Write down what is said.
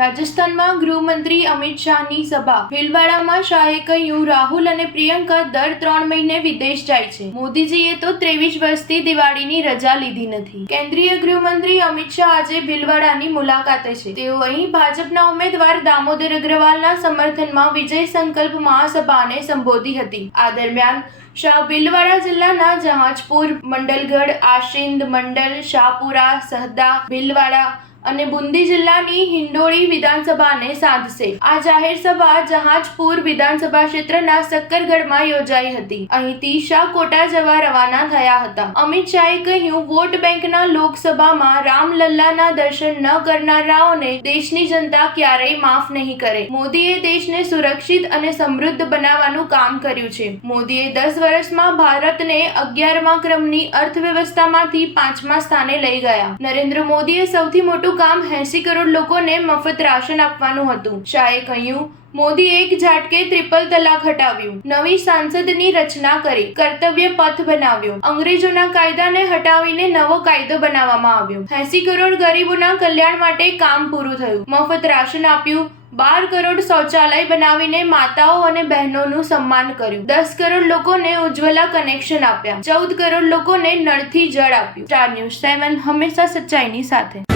રાજસ્થાનમાં ગૃહમંત્રી અમિત શાહની સભા ભીલવાડામાં શાહે કહ્યું, રાહુલ અને પ્રિયંકા દર 3 મહિને વિદેશ જાય છે. મોદીજીએ તો 23 વર્ષથી દિવાળીની રજા લીધી નથી. કેન્દ્રીય ગૃહમંત્રી અમિત શાહ આજે ભીલવાડાની મુલાકાતે છે. તેઓ અહીં ભાજપના ઉમેદવાર દામોદર અગ્રવાલના સમર્થનમાં વિજય સંકલ્પ મહાસભાને સંબોધી હતી. આ દરમિયાન શાહ ભીલવાડા જિલ્લાના જહાજપુર, મંડલગઢ, આશિંદ, મંડલ, શાહપુરા, સહદા, ભીલવાડા અને બુંદી જિલ્લાની હિંડોળી વિધાનસભાને સાધશે. આ જાહેર સભા જહાજપુર વિધાનસભા ક્ષેત્રના સક્કરગઢમાં યોજાઈ હતી. અહીંથી શાહ કોટા જવા રવાના થયા હતા. અમિત શાહે કહ્યું, વોટ બેંકના લોકસભામાં રામલલ્લાના દર્શન ન કરનારાઓને દેશની જનતા ક્યારેય માફ નહીં કરે. મોદીએ દેશને સુરક્ષિત અને સમૃદ્ધ બનાવવાનું કામ કર્યું છે. મોદીએ 10 વર્ષમાં ભારતને 11મા ક્રમની અર્થવ્યવસ્થામાંથી 5મા સ્થાને લઈ ગયા. નરેન્દ્ર મોદીએ સૌથી મોટું કામ 80 કરોડ લોકોને મફત રાશન આપવાનું હતું. શાહે કહ્યું, મોદીએ એક ઝાટકે ટ્રિપલ તલાક હટાવ્યું, નવી સાંસદની રચના કરી, કર્તવ્ય પથ બનાવ્યો, અંગ્રેજોના કાયદાને હટાવીને નવો કાયદો બનાવવામાં આવ્યો, 80 કરોડ ગરીબોના કલ્યાણ માટે કામ પૂરું થયું, મફત રાશન આપ્યું, 12 કરોડ શૌચાલય બનાવીને માતાઓ અને બહેનોનું સન્માન કર્યું, 10 કરોડ લોકોને ઉજ્જવલા કનેક્શન આપ્યા, 14 કરોડ લોકોને નળથી જળ આપ્યું. સ્ટાર ન્યૂઝ 7 હંમેશા સચ્ચાઈની સાથે.